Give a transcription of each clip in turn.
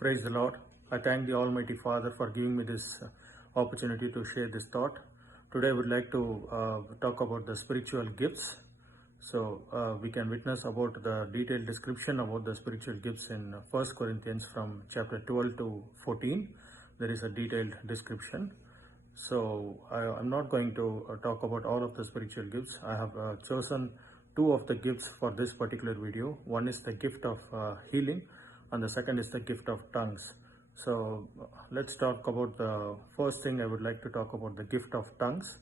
Praise the Lord. I thank the Almighty Father for giving me this opportunity to share this thought. Today I would like to talk about the spiritual gifts. So we can witness about the detailed description about the spiritual gifts in 1 Corinthians from chapter 12 to 14. There is a detailed description. So I'm not going to talk about all of the spiritual gifts. I have chosen two of the gifts for this particular video. One is the gift of healing, and the second is the gift of tongues. So let's talk about the first thing. I would like to talk about the gift of tongues.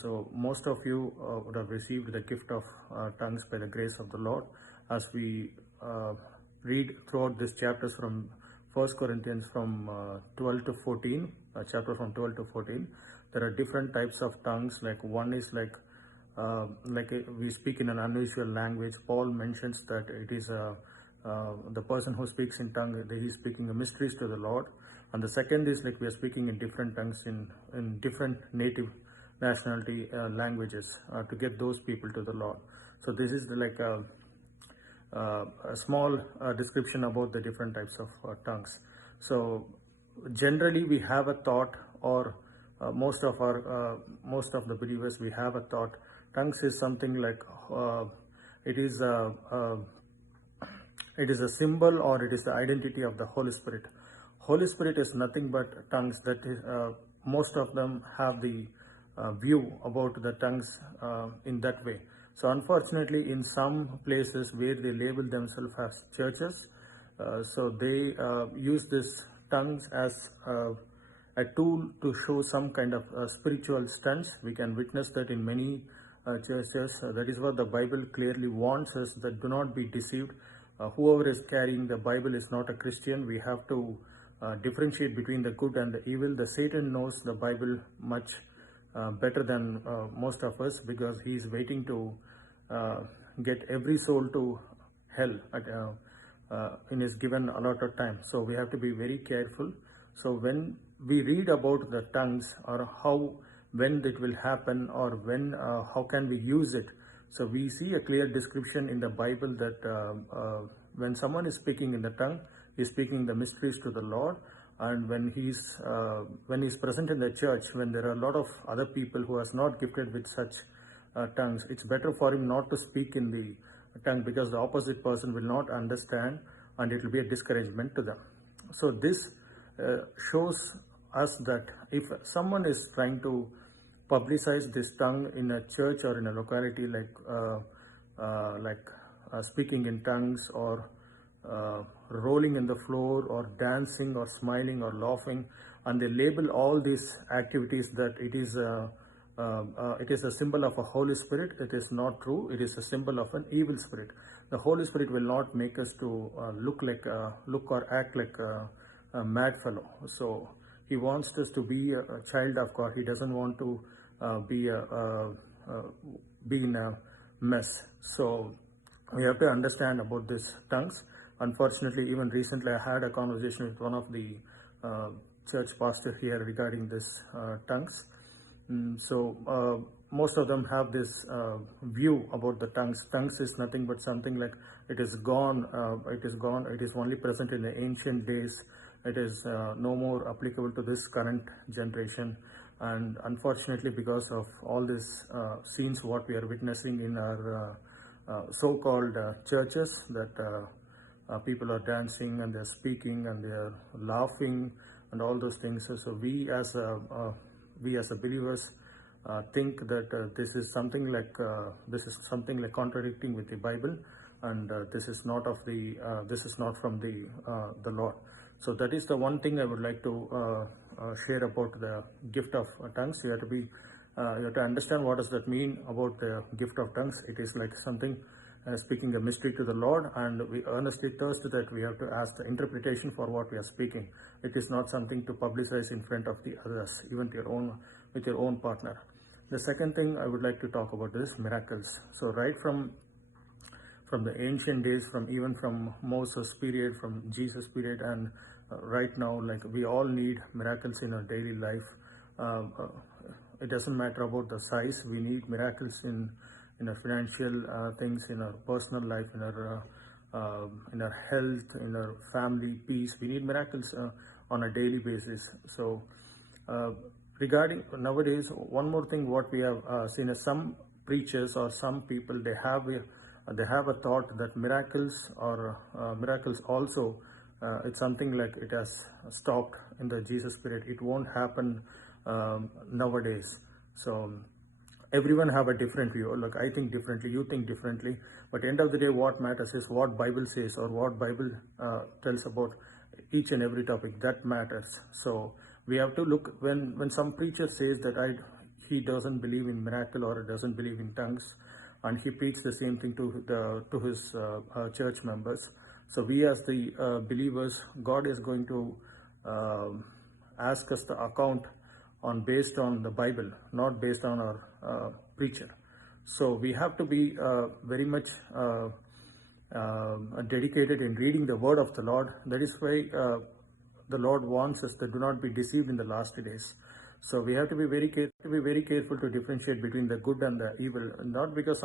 So most of you would have received the gift of tongues by the grace of the Lord. As we read throughout these chapters from 1 Corinthians from 12 to 14, chapter from 12 to 14, there are different types of tongues. Like one is we speak in an unusual language. Paul mentions that it is the person who speaks in tongue, he is speaking the mysteries to the Lord. And the second is like we are speaking in different tongues in different native nationality languages to get those people to the Lord. So this is a small description about the different types of tongues. So generally we have a thought, or most of the believers, we have a thought tongues is something like it is a symbol, or it is the identity of the Holy Spirit. Holy Spirit is nothing but tongues. That is, most of them have the view about the tongues in that way. So unfortunately, in some places where they label themselves as churches, so they use this tongues as a tool to show some kind of spiritual stunts. We can witness that in many churches. That is what the Bible clearly warns us, that do not be deceived. Whoever is carrying the Bible is not a Christian. We have to differentiate between the good and the evil. The Satan knows the Bible much better than most of us, because he is waiting to get every soul to hell in his given allotted time. So we have to be very careful. So when we read about the tongues, or when it will happen, or when how can we use it, so we see a clear description in the Bible that when someone is speaking in the tongue, he is speaking the mysteries to the Lord. And when he's present in the church, when there are a lot of other people who are not gifted with such tongues, it's better for him not to speak in the tongue, because the opposite person will not understand, and it will be a discouragement to them. So this shows us that if someone is trying to publicize this tongue in a church or in a locality, speaking in tongues, or rolling in the floor, or dancing, or smiling, or laughing, and they label all these activities that it is a symbol of a Holy Spirit, it is not true. It is a symbol of an evil spirit. The Holy Spirit will not make us to look or act like a mad fellow. So he wants us to be a child of God. He doesn't want to be in a mess. So we have to understand about these tongues. Unfortunately, even recently I had a conversation with one of the church pastor here regarding this tongues. So most of them have this view about the tongues. Tongues is nothing but something like it is gone. It is only present in the ancient days. It is no more applicable to this current generation. And unfortunately, because of all these scenes what we are witnessing in our so-called churches, that people are dancing, and they're speaking, and they're laughing, and all those things. So we as believers think that this is something like contradicting with the Bible, and this is not from the Lord. So that is the one thing I would like to share about the gift of tongues. You have to understand what does that mean about the gift of tongues. It is like something speaking a mystery to the Lord, and we earnestly thirst that we have to ask the interpretation for what we are speaking. It is not something to publicize in front of the others, even with your own partner. The second thing I would like to talk about is miracles. So right from the ancient days, even from Moses period, from Jesus period, and right now, like we all need miracles in our daily life. It doesn't matter about the size. We need miracles in our financial things, in our personal life, in our in our health, in our family, peace. We need miracles on a daily basis. So, regarding nowadays, one more thing what we have seen is some preachers or some people, they have a thought that miracles or miracles also, it's something like it has stopped in the Jesus period. It won't happen nowadays. So everyone have a different view. Like, I think differently, you think differently, but end of the day what matters is what Bible says, or what Bible tells about each and every topic. That matters. So we have to look, when some preacher says that he doesn't believe in miracle or doesn't believe in tongues, and he preaches the same thing to his church members. So we as the believers, God is going to ask us the account based on the Bible, not based on our preacher. So we have to be very much dedicated in reading the word of the Lord. That is why the Lord wants us to do not be deceived in the last days. So we have to be very careful to differentiate between the good and the evil. Not because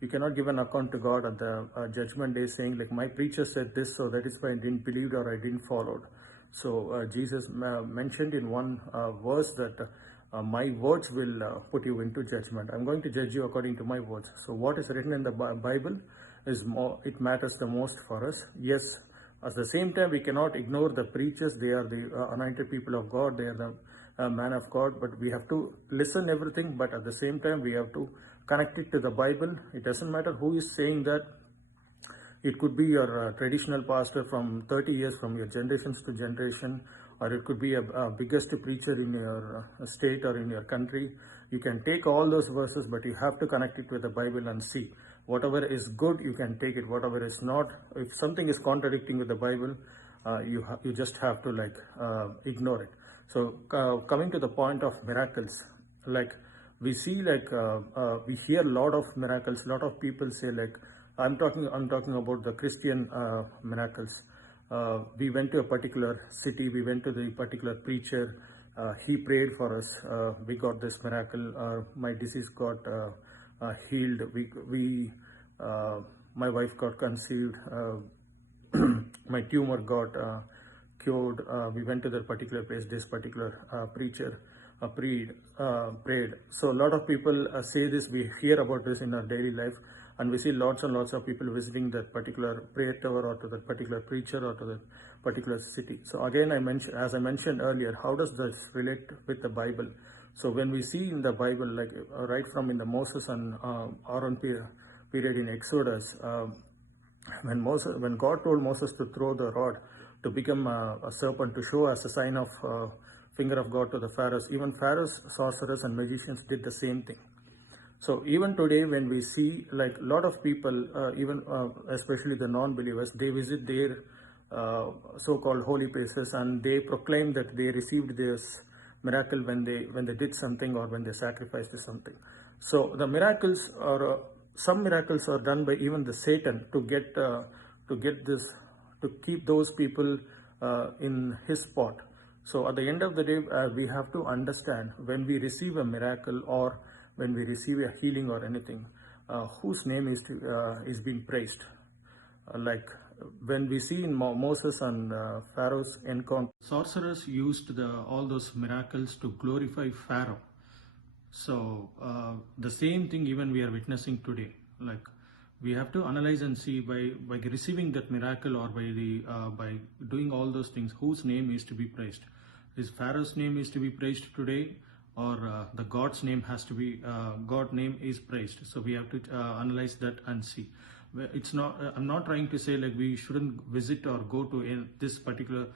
you cannot give an account to God at the judgment day saying like, my preacher said this, so that is why I didn't believe or I didn't follow. So Jesus mentioned in one verse that my words will put you into judgment. I'm going to judge you according to my words. So what is written in the Bible is it matters the most for us. Yes, at the same time, we cannot ignore the preachers. They are the anointed people of God. They are the man of God. But we have to listen everything. But at the same time, we have to connect it to the Bible. It doesn't matter who is saying that. It could be your traditional pastor from 30 years, from your generations to generation, or it could be a biggest preacher in your state or in your country. You can take all those verses, but you have to connect it with the Bible and see. Whatever is good, you can take it. Whatever is not, if something is contradicting with the Bible, you just have to ignore it. So coming to the point of miracles, like we see, we hear a lot of miracles. A lot of people say like, I'm talking about the Christian miracles. We went to a particular city. We went to the particular preacher. He prayed for us. We got this miracle. My disease got healed. My wife got conceived. My tumor got cured. We went to that particular place. This particular preacher prayed. So a lot of people say this. We hear about this in our daily life. And we see lots and lots of people visiting that particular prayer tower, or to that particular preacher, or to that particular city. So again, as I mentioned earlier, how does this relate with the Bible? So when we see in the Bible, like right from in the Moses and Aaron period in Exodus, when God told Moses to throw the rod to become a serpent, to show as a sign of finger of God to the Pharaohs, even Pharaoh's sorcerers and magicians did the same thing. So even today, when we see like a lot of people, especially the non-believers, they visit their so-called holy places and they proclaim that they received this miracle when they did something, or when they sacrificed something. So the miracles are some miracles are done by even the Satan to get this, to keep those people in his spot. So at the end of the day, we have to understand, when we receive a miracle or when we receive a healing or anything, whose name is being praised. Like when we see in Moses and Pharaoh's encounter, sorcerers used all those miracles to glorify Pharaoh. So the same thing even we are witnessing today. Like we have to analyze and see, by receiving that miracle, or by doing all those things, whose name is to be praised. Is Pharaoh's name is to be praised today, or the God's name has to be, God name is praised? So we have to analyze that and see. It's not, I'm not trying to say like we shouldn't visit or go to this particular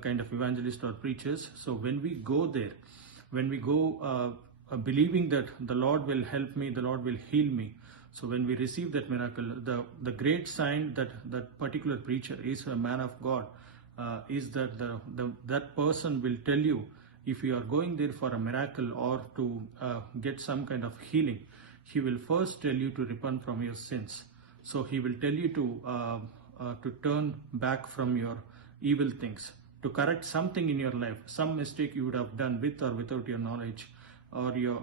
kind of evangelist or preachers. So when we go there, when we go believing that the Lord will help me, the Lord will heal me. So when we receive that miracle, the great sign that that particular preacher is a man of God, is that that person will tell you, if you are going there for a miracle or to get some kind of healing, he will first tell you to repent from your sins. So he will tell you to turn back from your evil things, to correct something in your life, some mistake you would have done with or without your knowledge, or your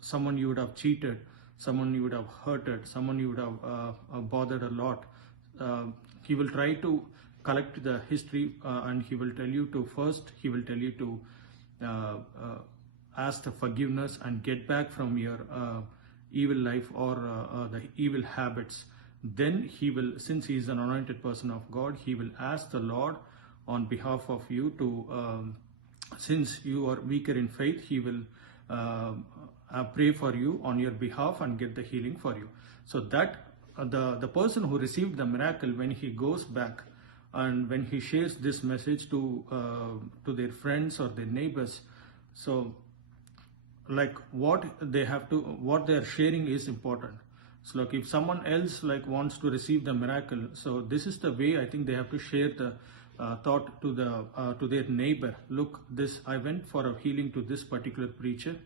someone you would have cheated, someone you would have hurted, someone you would have bothered a lot. he will try to collect the history, and he will tell you to ask the forgiveness and get back from your evil life or the evil habits. Then he will, since he is an anointed person of God, he will ask the Lord on behalf of you to, since you are weaker in faith, he will pray for you on your behalf and get the healing for you. So that the person who received the miracle, when he goes back and when he shares this message to their friends or their neighbors, so like what they are sharing is important. So like if someone else like wants to receive the miracle, so this is the way I think they have to share the thought to their neighbor. Look, I went for a healing to this particular preacher.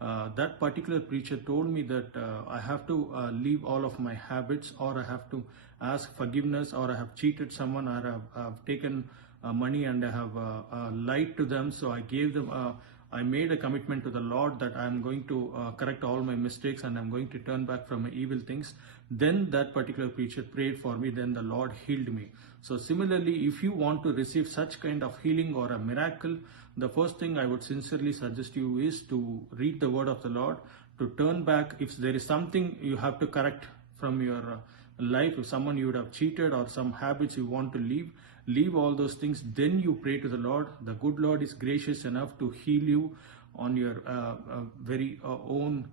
That particular preacher told me that I have to leave all of my habits, or I have to ask forgiveness, or I have cheated someone, or I have taken money and I have lied to them. So I gave them I made a commitment to the Lord that I am going to correct all my mistakes and I'm going to turn back from my evil things. Then that particular preacher prayed for me, then the Lord healed me. So similarly, if you want to receive such kind of healing or a miracle, the first thing I would sincerely suggest you is to read the word of the Lord, to turn back. If there is something you have to correct from your life, if someone you would have cheated or some habits you want to leave all those things, then you pray to the Lord. The good Lord is gracious enough to heal you on your very own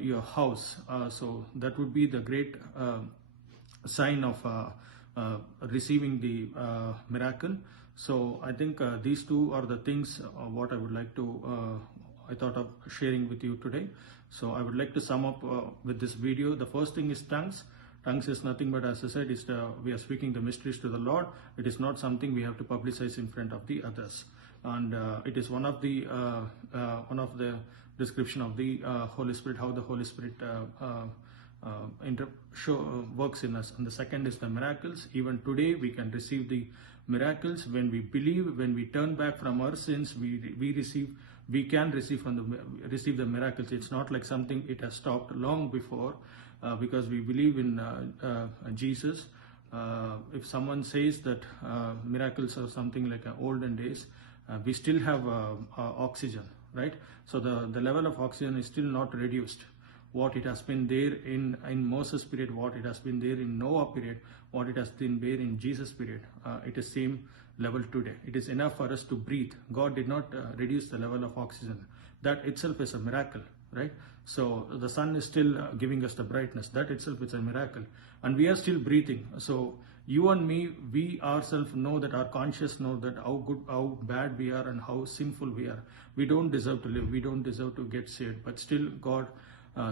your house. So that would be the great sign of receiving the miracle. So I think these two are the things what I would like to I thought of sharing with you today. So I would like to sum up with this video. The first thing is tongues. Tongues is nothing but, as I said, we are speaking the mysteries to the Lord. It is not something we have to publicize in front of the others. And it is one of the description of the Holy Spirit, how the Holy Spirit works in us. And the second is the miracles. Even today we can receive the miracles when we believe, when we turn back from our sins. We can receive the miracles. It's not like something it has stopped long before. Because we believe in Jesus. If someone says that miracles are something like olden days, we still have oxygen, right? So the level of oxygen is still not reduced. What it has been there in Moses period, what it has been there in Noah period, what it has been there in Jesus period, it is same level today. It is enough for us to breathe. God did not reduce the level of oxygen. That itself is a miracle, right? So the sun is still giving us the brightness. That itself is a miracle. And we are still breathing. So you and me, we ourselves know that, our conscience know that how bad we are and how sinful we are. We don't deserve to live. We don't deserve to get saved. But still God,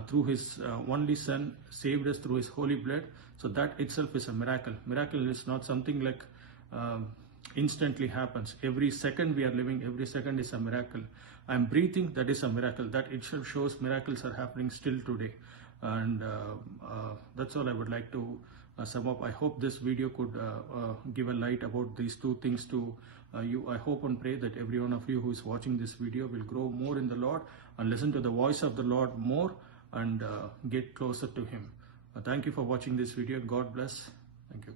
through His only Son, saved us through His holy blood. So that itself is a miracle. Miracle is not something like instantly happens. Every second we are living, every second is a miracle. I'm breathing, that is a miracle. That itself shows miracles are happening still today. And that's all I would like to sum up. I hope this video could give a light about these two things to you. I hope and pray that every one of you who is watching this video will grow more in the Lord and listen to the voice of the Lord more and get closer to Him. Thank you for watching this video. God bless. Thank you.